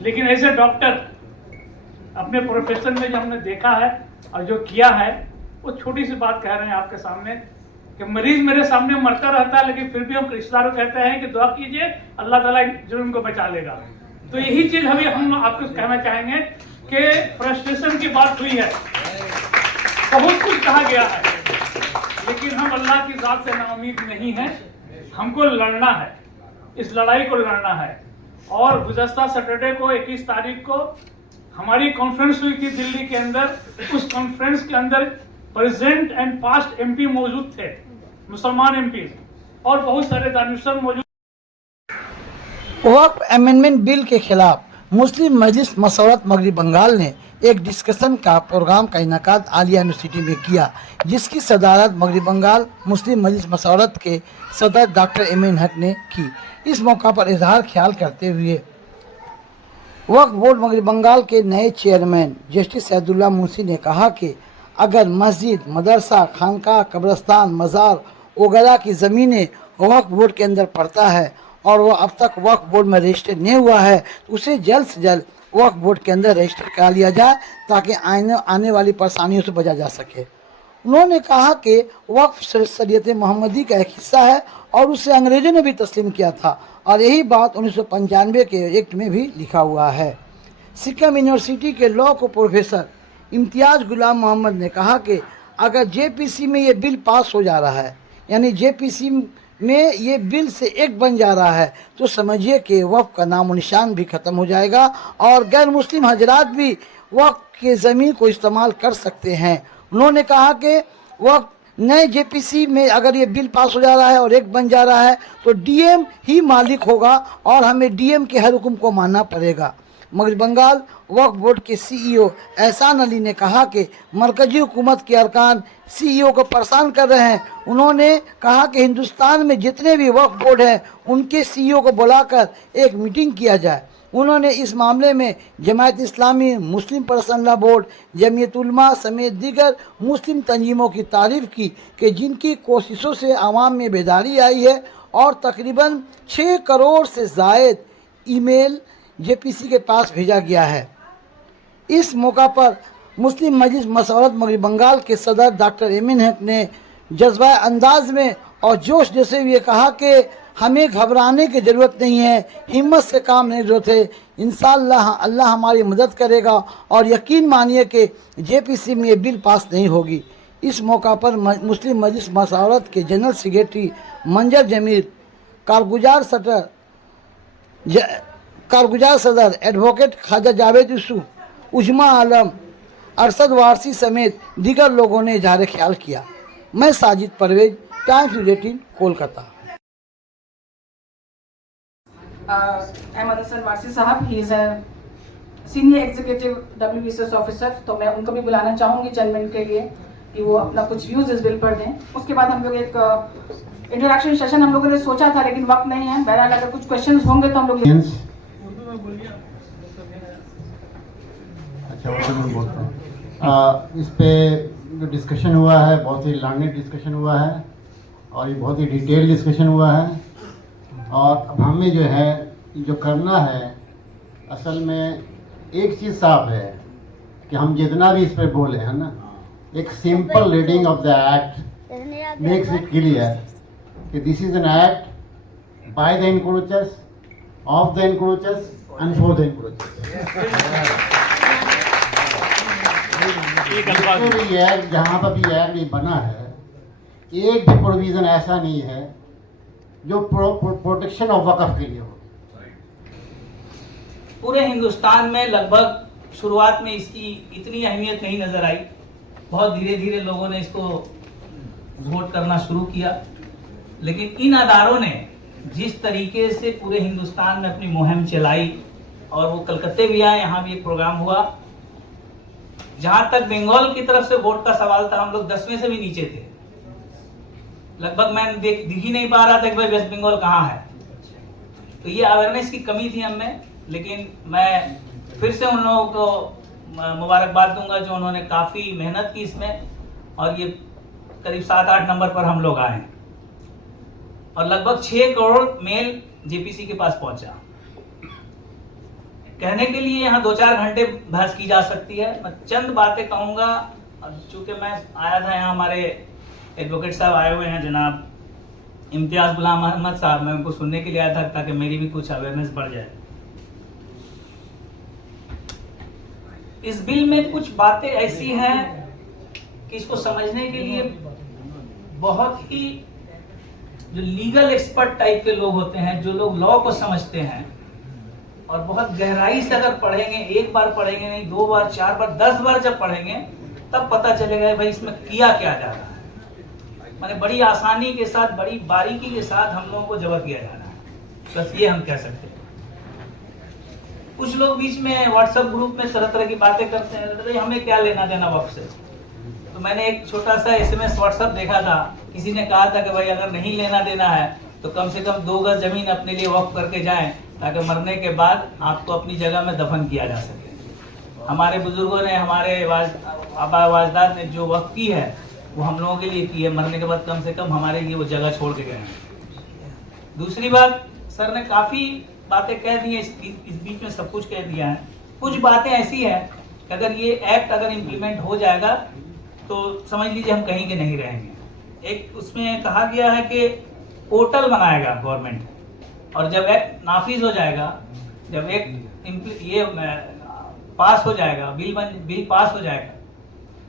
लेकिन ऐसे डॉक्टर अपने प्रोफेशन में जो हमने देखा है और जो किया है, वो छोटी सी बात कह रहे हैं आपके सामने कि मरीज मेरे सामने मरता रहता है, लेकिन फिर भी हम रिश्तेदारों कहते हैं कि दुआ कीजिए, अल्लाह ताला जरूर उनको बचा लेगा। तो यही चीज अभी हम आपको कहना चाहेंगे कि फ्रस्ट्रेशन की बात हुई है, बहुत कुछ कहा गया है, लेकिन हम अल्लाह की जात से नाउम्मीद नहीं है। हमको लड़ना है, इस लड़ाई को लड़ना है। और गुज़श्ता सैटरडे को 21 तारीख को हमारी कॉन्फ्रेंस हुई थी दिल्ली के अंदर। उस कॉन्फ्रेंस के अंदर प्रेजेंट एंड पास्ट एमपी मौजूद थे, मुसलमान एमपी, और बहुत सारे दानिशवर मौजूद। वक्फ अमेंडमेंट बिल के खिलाफ मुस्लिम मजलिस मसौरत मगरबी बंगाल ने एक डिस्कशन का प्रोग्राम का इनेकाद आलिया यूनिवर्सिटी में किया, जिसकी सदारत मगरबी बंगाल मुस्लिम मजलिस मसौरत के सदर डॉक्टर एमिन हक ने की। इस मौका पर इजहार ख्याल करते हुए वक्फ बोर्ड मगरबी बंगाल के नए चेयरमैन जस्टिस सैदुल्ला मुंशी ने कहा कि अगर मस्जिद, मदरसा, खानका, कब्रस्तान, मज़ार वगैरह की ज़मीनें वक्फ बोर्ड के अंदर पड़ता है और वो अब तक वक्फ बोर्ड में रजिस्टर नहीं हुआ है, तो उसे जल्द से जल्द वक्फ बोर्ड के अंदर रजिस्टर करा लिया जाए ताकि आने वाली परेशानियों से बचा जा सके। उन्होंने कहा कि वक्फ शरीयत मोहम्मदी का एक हिस्सा है और उसे अंग्रेजों ने भी तस्लीम किया था और यही बात 1995 के एक्ट में भी लिखा हुआ है। सिक्किम यूनिवर्सिटी के लॉ को प्रोफेसर इम्तियाज़ गुलाम मोहम्मद ने कहा कि अगर जेपीसी में ये बिल पास हो जा रहा है, यानी जेपीसी में ये बिल से एक बन जा रहा है, तो समझिए कि वक्फ का नामो निशान भी ख़त्म हो जाएगा और गैर मुस्लिम हजरात भी वक्फ के ज़मीन को इस्तेमाल कर सकते हैं। उन्होंने कहा कि वक्फ नए जेपीसी में अगर ये बिल पास हो जा रहा है और एक बन जा रहा है तो डीएम ही मालिक होगा और हमें डीएम के हर हुक्म को मानना पड़ेगा। मगरबी बंगाल वक्फ बोर्ड के सीईओ एहसान अली ने कहा कि मरकजी हुकूमत के अरकान सीईओ को परेशान कर रहे हैं। उन्होंने कहा कि हिंदुस्तान में जितने भी वक्फ बोर्ड हैं उनके सीईओ को बुलाकर एक मीटिंग किया जाए। उन्होंने इस मामले में जमायत इस्लामी, मुस्लिम personal law board, Jamiat Ulama समेत दीगर मुस्लिम तंजीमों की तारीफ़ की कि जिनकी कोशिशों से आवाम में बेदारी आई है और तकरीबन 6 करोड़ से ज़ायद ईमेल जेपीसी के पास भेजा गया है। इस मौका पर मुस्लिम मजलिस मसौरत मगरबी बंगाल के सदर डॉक्टर एमिन हक ने जज्बा अंदाज में और जोश जैसे हुए कहा कि हमें घबराने की ज़रूरत नहीं है, हिम्मत से काम नहीं ज़रूरत है, इंशाअल्लाह अल्लाह हमारी मदद करेगा और यकीन मानिए कि जेपीसी में ये बिल पास नहीं होगी। इस मौका पर मुस्लिम मजलिस मसौरत के जनरल सेक्रेटरी मंजर जमीर, कारगुजार सदर एडवोकेट ख्वाजा जावेद यूसुफ, उजमा आलम, अरशद वारसी समेत दीगर लोगों ने इजहार ख्याल किया। मैं साजिद परवेज, टाइम्स 18 कोलकाता। अहमद हसन वारसी साहब, he is a senior executive WBCS officer, तो मैं उनको भी बुलाना चाहूँगी चंद मिनट के लिए कि वो अपना कुछ व्यूज़ इस बिल पर दें। उसके बाद हम लोग एक इंट्रोडक्शन सेशन हम लोगों ने सोचा था लेकिन वक्त नहीं है। बहरहाल अगर कुछ क्वेश्चंस होंगे तो हम लोग इस पे जो डिस्कशन हुआ है बहुत ही लर्निंग डिस्कशन हुआ है और ये बहुत ही डिटेल डिस्कशन हुआ है। और अब हमें जो है जो करना है, असल में एक चीज़ साफ है कि हम जितना भी इस पर बोले हैं ना, एक simple reading of the act makes it clear कि this is an act by the encroachers, of the encroachers and for the encroachers. जहाँ पर भी एक्ट ये बना है, एक भी प्रोविज़न ऐसा नहीं है जो प्रोटेक्शन ऑफ वक़्फ़ के लिए हो। पूरे हिंदुस्तान में लगभग शुरुआत में इसकी इतनी अहमियत नहीं नज़र आई, बहुत धीरे धीरे लोगों ने इसको वोट करना शुरू किया। लेकिन इन अदारों ने जिस तरीके से पूरे हिंदुस्तान में अपनी मुहिम चलाई और वो कलकत्ते भी आए, यहाँ भी एक प्रोग्राम हुआ। जहाँ तक बंगाल की तरफ से वोट का सवाल था, हम लोग 10वें से भी नीचे थे। लगभग मैं दिख ही नहीं पा रहा था कि भाई वेस्ट बंगाल कहाँ है। तो ये अवेयरनेस की कमी थी हमें, लेकिन मैं फिर से उन लोगों को मुबारकबाद दूंगा जो उन्होंने काफ़ी मेहनत की इसमें, और ये करीब 7-8 नंबर पर हम लोग आए और लगभग 6 करोड़ मेल जेपीसी के पास पहुंचा। कहने के लिए यहाँ 2-4 घंटे बहस की जा सकती है। मैं चंद बातें कहूँगा। और चूंकि मैं आया था यहाँ, हमारे एडवोकेट साहब आए हुए हैं, जनाब इम्तियाज गुलाम अहमद साहब, मैं उनको सुनने के लिए आया था ताकि मेरी भी कुछ अवेयरनेस बढ़ जाए। इस बिल में कुछ बातें ऐसी हैं कि इसको समझने के लिए बहुत ही जो लीगल एक्सपर्ट टाइप के लोग होते हैं, जो लोग लॉ को समझते हैं और बहुत गहराई से अगर पढ़ेंगे, एक बार पढ़ेंगे नहीं, 2 बार, 4 बार, 10 बार जब पढ़ेंगे तब पता चलेगा भाई इसमें किया क्या जा रहा है। माने बड़ी आसानी के साथ, बड़ी बारीकी के साथ हम लोगों को जबर किया जा रहा है, बस ये हम कह सकते हैं। कुछ लोग बीच में व्हाट्सएप ग्रुप में तरह तरह की बातें करते हैं, तो हमें क्या लेना देना वक्फ से। तो मैंने एक छोटा सा SMS व्हाट्सएप देखा था, किसी ने कहा था कि भाई अगर नहीं लेना देना है तो कम से कम 2 गज जमीन अपने लिए वक्फ करके जाएं, ताकि मरने के बाद आपको अपनी जगह में दफन किया जा सके। हमारे बुजुर्गों ने, हमारे आबा वाजदाद ने जो वक्फ की है वो हम लोगों के लिए की है, मरने के बाद कम से कम हमारे लिए वो जगह छोड़ के गए हैं। दूसरी बात, सर ने काफ़ी बातें कह दी हैं, इस बीच में सब कुछ कह दिया है। कुछ बातें ऐसी हैं कि अगर ये एक्ट अगर इम्प्लीमेंट हो जाएगा तो समझ लीजिए हम कहीं के नहीं रहेंगे। एक उसमें कहा गया है कि पोर्टल बनाएगा गवर्नमेंट, और जब एक्ट नाफिज हो जाएगा, जब एक्ट ये पास हो जाएगा, बिल पास हो जाएगा,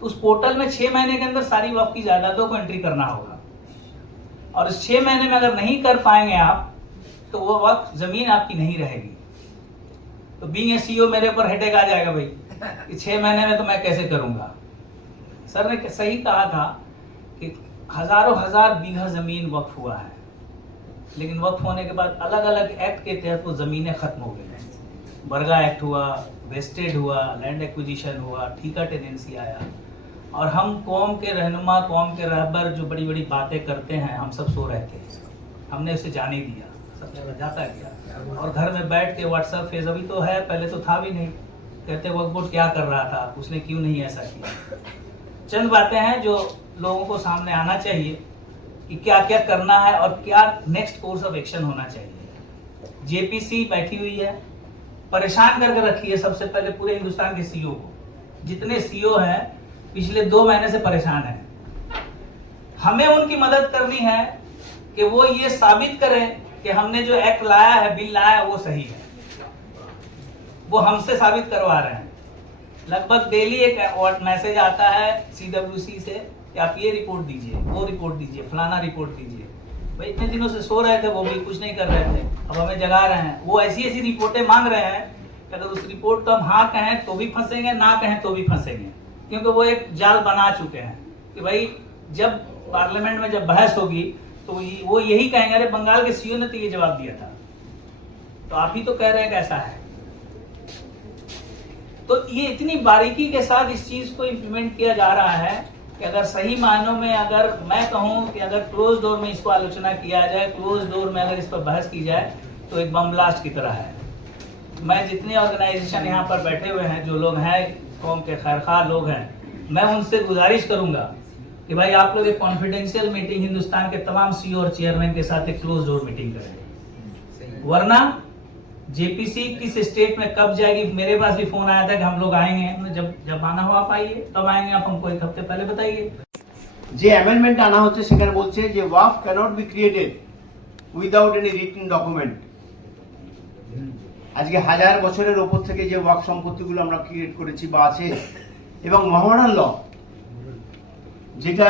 तो उस पोर्टल में 6 महीने के अंदर सारी वक्फ की जायदादों को एंट्री करना होगा। और इस 6 महीने में अगर नहीं कर पाएंगे आप, तो वो वक्त जमीन आपकी नहीं रहेगी। तो बीइंग ए CEO मेरे ऊपर हेडेक आ जाएगा भाई कि 6 महीने में तो मैं कैसे करूंगा। सर ने सही कहा था कि हजारों हजार बीघा जमीन वक्फ हुआ है, लेकिन वक्फ होने के बाद अलग अलग एक्ट के तहत वो जमीनें खत्म हो गई। बरगा एक्ट हुआ, वेस्टेड हुआ, लैंड एक्विजिशन हुआ, ठेका टेनेंसी आया, और हम कौम के रहनुमा, कौम के रहबर जो बड़ी बड़ी बातें करते हैं, हम सब सो रहे थे, हमने उसे जाने दिया, सब जगह जाता गया। और घर में बैठ के व्हाट्सएप फेस, अभी तो है, पहले तो था भी नहीं, कहते वक्फ बोर्ड क्या कर रहा था, उसने क्यों नहीं ऐसा किया। चंद बातें हैं जो लोगों को सामने आना चाहिए कि क्या क्या करना है और क्या नेक्स्ट कोर्स ऑफ एक्शन होना चाहिए। JPC बैठी हुई है, परेशान करके रखी है सबसे पहले पूरे हिंदुस्तान के CEO को। जितने CEO हैं पिछले 2 महीने से परेशान हैं। हमें उनकी मदद करनी है कि वो ये साबित करें कि हमने जो एक्ट लाया है, बिल लाया है, वो सही है। वो हमसे साबित करवा रहे हैं। लगभग डेली एक मैसेज आता है CWC से कि आप ये रिपोर्ट दीजिए, वो रिपोर्ट दीजिए, फलाना रिपोर्ट दीजिए। भाई इतने दिनों से सो रहे थे, वो भी कुछ नहीं कर रहे थे, अब हमें जगा रहे हैं। वो ऐसी ऐसी रिपोर्टें मांग रहे हैं कि अगर उस रिपोर्ट को हम हाँ कहें तो भी फंसेंगे, ना कहें तो भी फंसेंगे, क्योंकि वो एक जाल बना चुके हैं कि भाई जब पार्लियामेंट में जब बहस होगी तो वो यही कहेंगे, अरे बंगाल के CEO ने तो ये जवाब दिया था, तो आप ही तो कह रहे हैं कैसा है। तो ये इतनी बारीकी के साथ इस चीज को इम्प्लीमेंट किया जा रहा है कि अगर सही मायनों में, अगर मैं कहूं कि अगर क्लोज डोर में इसको आलोचना किया जाए, क्लोज डोर में अगर इस पर बहस की जाए, तो एक बम ब्लास्ट की तरह है। मैं जितने ऑर्गेनाइजेशन यहाँ पर बैठे हुए हैं, जो लोग हैं कौम के खैरखा लोग हैं, मैं उनसे गुजारिश करूंगा कि भाई आप लोग एक कॉन्फिडेंशियल मीटिंग हिंदुस्तान के तमाम CEO और चेयरमैन के साथ एक क्लोज डोर मीटिंग करें, वरना JPC किस स्टेट में कब जाएगी। मेरे पास भी फोन आया था कि हम लोग आएंगे, जब आना हो आप आइए, तब आएंगे, आप हमको 1 हफ्ते पहले बताइए। যে অ্যামেন্ডমেন্ট আনা হচ্ছে সেখানে বলছে যে ওয়াকফ cannot be created without any written document. আজকে হাজার বছরের ওপর থেকে যে ওয়াকফ সম্পত্তিগুলো আমরা ক্রিয়েট করেছি বা আছে, এবং মোহামেডান ল যেটা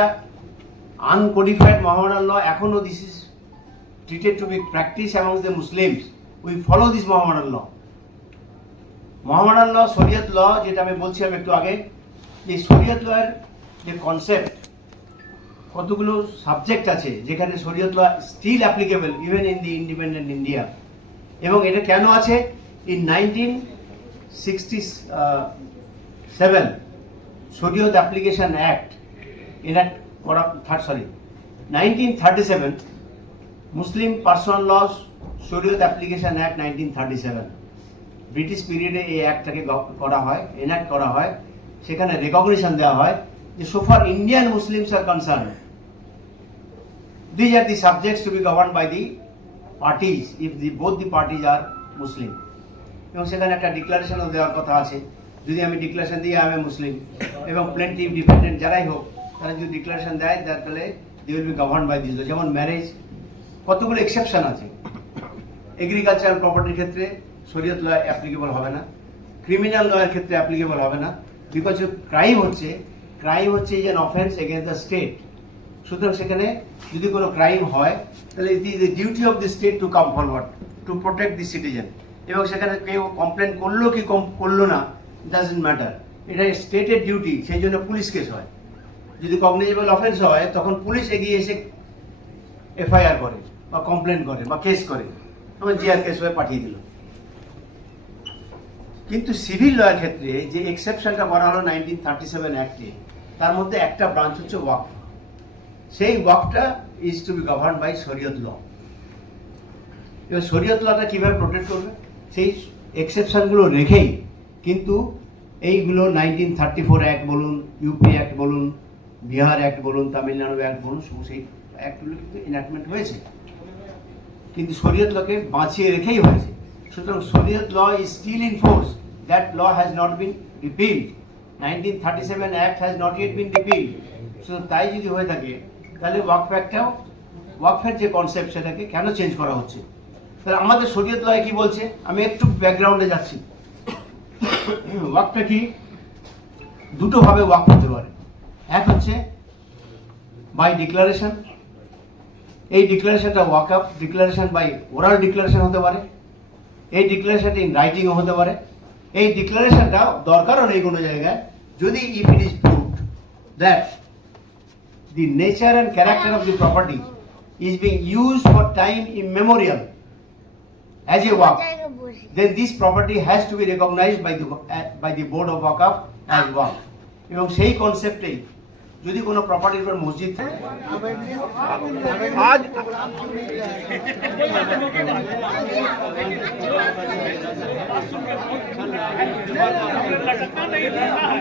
আনকোডিফাইড মোহামেডান ল, এখনো this is treated to be practice amongst the Muslims. We follow this Mohammedan law. Mohammedan law, শরিয়ত ল, যেটা আমি বলছিলাম একটু আগে, এই শরিয়ত ল এর যে কনসেপ্ট, কতগুলো সাবজেক্ট আছে যেখানে শরিয়ত law still applicable even in the independent India. এবং এটা কেন আছে, ইন 1967 শরিয়ত অ্যাপ্লিকেশন অ্যাক্ট এনাক্ট করা, 1937 মুসলিম পার্সোনাল লস শরিয়ত অ্যাপ্লিকেশন অ্যাক্ট 1937 ব্রিটিশ পিরিয়ডে এই অ্যাক্টটাকে করা হয়, এনাক্ট করা হয়। সেখানে রেকগনিশন দেওয়া হয় যে so far Indian Muslims are concerned, these are the subjects to be governed by the parties if both the parties are Muslim. এবং সেখানে একটা ডিক্লারেশনও দেওয়ার কথা আছে। যদি আমি ডিক্লারেশন দিই আমি মুসলিম এবং প্লেন্টিভ ডিপেন্ডেন্ট যারাই হোক তারা যদি ডিক্লারেশন দেয় তাহলে they will be govern by this law. যেমন ম্যারেজ কতগুলো এক্সেপশন আছে। এগ্রিকালচারাল প্রপার্টির ক্ষেত্রে শরীয়ত ল অ্যাপ্লিকেবল হবে না, ক্রিমিনাল লয়ের ক্ষেত্রে অ্যাপ্লিকেবল হবে না, বিকজ ক্রাইম হচ্ছে is an offence against the state. সুতরাং সেখানে যদি কোনো ক্রাইম হয় তাহলে it is the duty of the state to come forward to protect the citizen. এবং সেখানে কেউ কমপ্লেন করলো কি করলো না ডাজন্ট ম্যাটার, এটা স্টেটের ডিউটি, সেই জন্য পুলিশ কেস হয়। যদি কগনিজেবল অফেন্স হয় তখন পুলিশ এগিয়ে এসে এফআইআর করে বা কমপ্লেন করে বা কেস করে, তখন জিআর কেস হয়ে পাঠিয়ে দিল। কিন্তু সিভিল লয়ের ক্ষেত্রে যে এক্সেপশনটা করা হলো 1937 অ্যাক্টে, তার মধ্যে একটা ব্রাঞ্চ হচ্ছে ওয়াকফ। সেই ওয়াকফটা is to be govern by শরীয়ত ল। এবার শরীয়ত লটা কীভাবে প্রোটেক্ট করবে সেই এক্সেপশনগুলো রেখেই কিন্তু এইগুলো 1934 অ্যাক্ট বলুন, ইউপি অ্যাক্ট বলুন, বিহার অ্যাক্ট বলুন, তামিলনাড়ু অ্যাক্ট বলুন, সেই অ্যাক্টগুলো কিন্তু ইনঅ্যাক্টমেন্ট হয়েছে, কিন্তু শরীয়ত লকে বাঁচিয়ে রেখেই হয়েছে। সুতরাং শরীয়ত law is still in force, that law has not been repealed, 1937 act has not yet been repealed. সুতরাং তাই যদি হয়ে থাকে তাহলে ওয়াকফ অ্যাক্টটাও, ওয়াকফের যে কনসেপ্ট সেটাকে কেন চেঞ্জ করা হচ্ছে? তাহলে আমাদের শরীয়ত লয় কি বলছে, আমি একটু ব্যাকগ্রাউন্ডে যাচ্ছি। ওয়াকফটা কি? দুটোভাবে ওয়াকফ হতে পারে। এক হচ্ছে বাই ডিক্লারেশন, এই ডিক্লারেশনটা ওয়াকফ ডিক্লারেশন বাই ওরাল ডিক্লারেশন হতে পারে, এই ডিক্লারেশনটা ইন রাইটিংও হতে পারে। এই ডিক্লারেশনটা দরকারও নেই কোনো জায়গায়, যদি if it is proved that the nature and character of the property is being used for time immemorial as a waqf, then this property has to be recognized by the board of waqf as waqf. এবং সেই কনসেপ্টেই যদি কোনো প্রপার্টির উপর মসজিদ থাকে, लटकना नहीं रहता है।